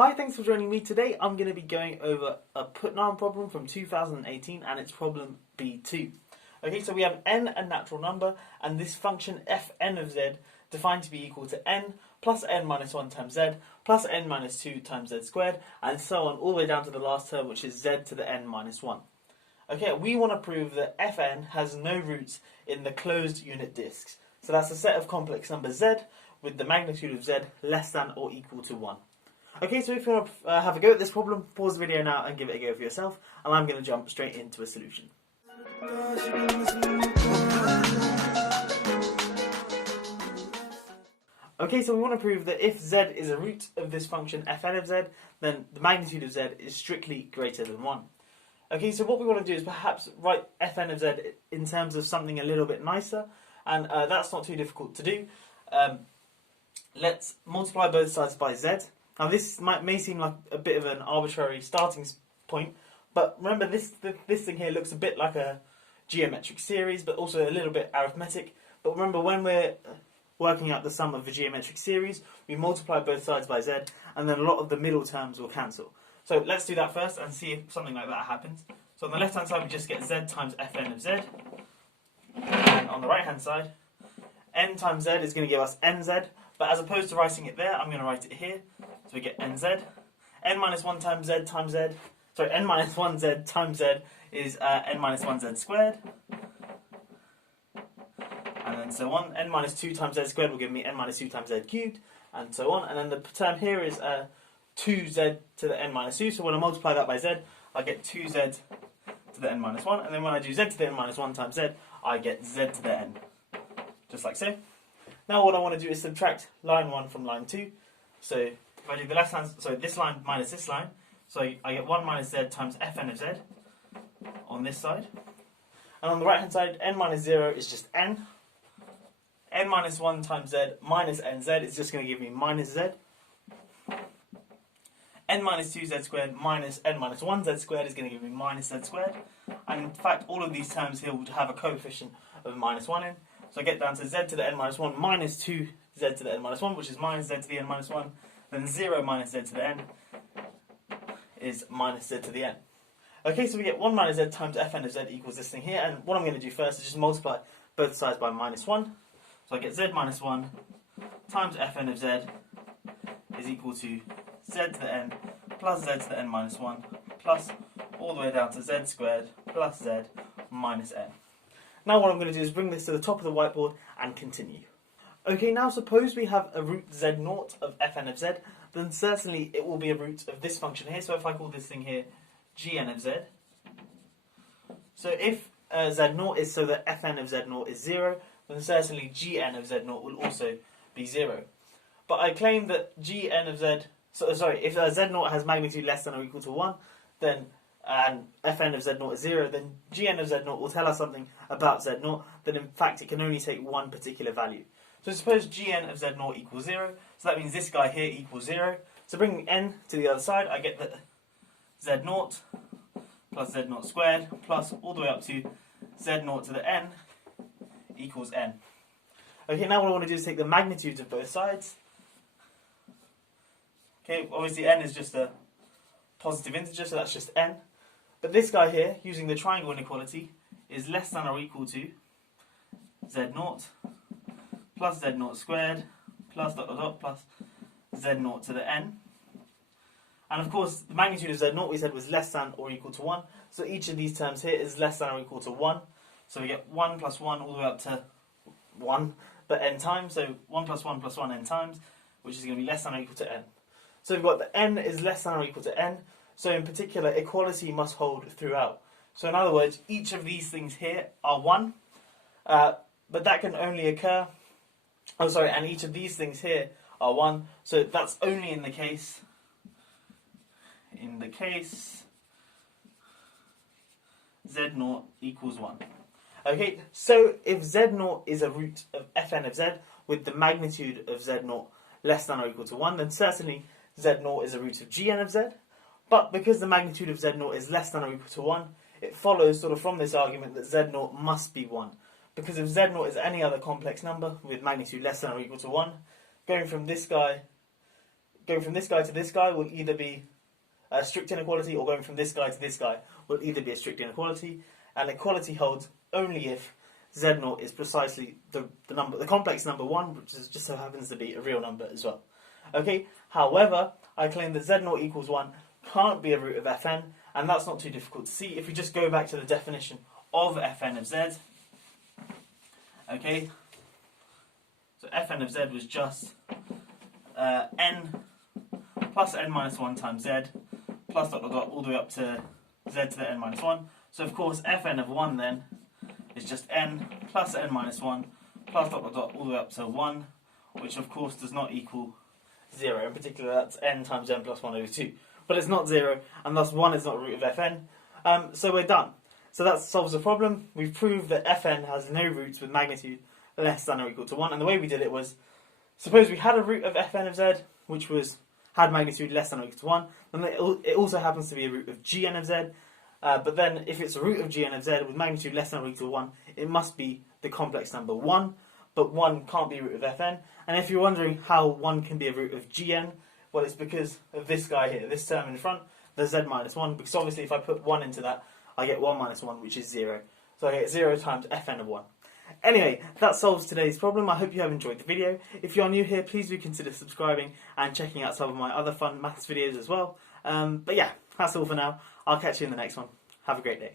Hi, thanks for joining me. Today I'm going to be going over a Putnam problem from 2018 and it's problem B2. Okay, so we have n a natural number and this function fn of z defined to be equal to n plus n minus 1 times z plus n minus 2 times z squared and so on all the way down to the last term, which is z to the n minus 1. Okay, we want to prove that fn has no roots in the closed unit disks. So that's a set of complex numbers z with the magnitude of z less than or equal to 1. Okay, so if you want to have a go at this problem, pause the video now and give it a go for yourself, and I'm going to jump straight into a solution. Okay, so we want to prove that if z is a root of this function fn of z, then the magnitude of z is strictly greater than 1. Okay, so what we want to do is perhaps write fn of z in terms of something a little bit nicer, and that's not too difficult to do. Let's multiply both sides by z. Now this may seem like a bit of an arbitrary starting point, but remember this thing here looks a bit like a geometric series, but also a little bit arithmetic. But remember, when we're working out the sum of the geometric series, we multiply both sides by z, and then a lot of the middle terms will cancel. So let's do that first and see if something like that happens. So on the left hand side we just get z times fn of z, and on the right hand side, n times z is going to give us nz, but as opposed to writing it there, I'm going to write it here. So we get nz. N minus 1 times z times z. Sorry, n minus 1z times z is n minus 1z squared. And then so on. N minus 2 times z squared will give me n minus 2 times z cubed. And so on. And then the term here is 2z to the n minus 2. So when I multiply that by z, I get 2z to the n minus 1. And then when I do z to the n minus 1 times z, I get z to the n. Just like so. Now what I want to do is subtract line 1 from line 2. So if I do the left hand, so this line minus this line, so I get 1 minus z times fn of z on this side. And on the right hand side, n minus 0 is just n. N minus 1 times z minus nz is just going to give me minus z. N minus 2z squared minus n minus 1z squared is going to give me minus z squared. And in fact, all of these terms here would have a coefficient of minus 1 in. So I get down to z to the n minus 1 minus 2z to the n minus 1, which is minus z to the n minus 1. Then 0 minus z to the n is minus z to the n. Okay, so we get 1 minus z times fn of z equals this thing here. And what I'm going to do first is just multiply both sides by minus 1. So I get z minus 1 times fn of z is equal to z to the n plus z to the n minus 1 plus all the way down to z squared plus z minus n. Now what I'm going to do is bring this to the top of the whiteboard and continue. Okay, now suppose we have a root z0 of fn of z, then certainly it will be a root of this function here. So if I call this thing here gn of z, so if z0 is so that fn of z0 is 0, then certainly gn of z0 will also be 0. But I claim that gn of z, if z0 has magnitude less than or equal to 1, then and fn of z0 is 0, then gn of z0 will tell us something about z0, that in fact it can only take one particular value. So suppose gn of z0 equals 0, so that means this guy here equals 0. So bringing n to the other side, I get that z0 plus z0 squared plus all the way up to z0 to the n equals n. Okay, now what I want to do is take the magnitudes of both sides. Okay, obviously n is just a positive integer, so that's just n. But this guy here, using the triangle inequality, is less than or equal to z0 plus z0 squared plus dot dot dot plus z0 to the n. And of course, the magnitude of z0 we said was less than or equal to 1. So each of these terms here is less than or equal to 1. So we get 1 plus 1 all the way up to 1, but n times. So 1 plus 1 plus 1 n times, which is going to be less than or equal to n. So we've got the n is less than or equal to n. So in particular, equality must hold throughout. So in other words, each of these things here are 1. But that can only occur... Oh, sorry, and each of these things here are 1. So that's only in the case z0 equals 1. Okay, so if z0 is a root of fn of z with the magnitude of z0 less than or equal to 1, then certainly z0 is a root of gn of z. But because the magnitude of z0 is less than or equal to 1, it follows sort of from this argument that z0 must be 1. Because if z0 is any other complex number with magnitude less than or equal to 1, going from this guy going from this guy to this guy will either be a strict inequality, or going from this guy to this guy will either be a strict inequality. And equality holds only if Z0 is precisely the complex number 1, which just so happens to be a real number as well. Okay. However, I claim that Z0 equals 1 can't be a root of Fn, and that's not too difficult to see if we just go back to the definition of Fn of Z. Okay. So Fn of Z was just n plus n minus 1 times Z plus dot dot dot all the way up to Z to the n minus 1. So of course Fn of 1 then is just n plus n minus 1 plus dot dot dot all the way up to 1, which of course does not equal 0. In particular, that's n times n plus 1 over 2. But it's not 0, and thus 1 is not a root of Fn. So we're done. So that solves the problem. We've proved that Fn has no roots with magnitude less than or equal to 1. And the way we did it was, suppose we had a root of Fn of Z, which had magnitude less than or equal to 1, then it also happens to be a root of Gn of Z. But then, if it's a root of Gn of Z with magnitude less than or equal to 1, it must be the complex number 1. But 1 can't be a root of Fn. And if you're wondering how 1 can be a root of Gn, well, it's because of this guy here, this term in front, the Z minus 1. Because obviously, if I put 1 into that, I get 1 minus 1, which is 0. So I get 0 times Fn of 1. Anyway, that solves today's problem. I hope you have enjoyed the video. If you are new here, please do consider subscribing and checking out some of my other fun maths videos as well. But yeah, that's all for now. I'll catch you in the next one. Have a great day.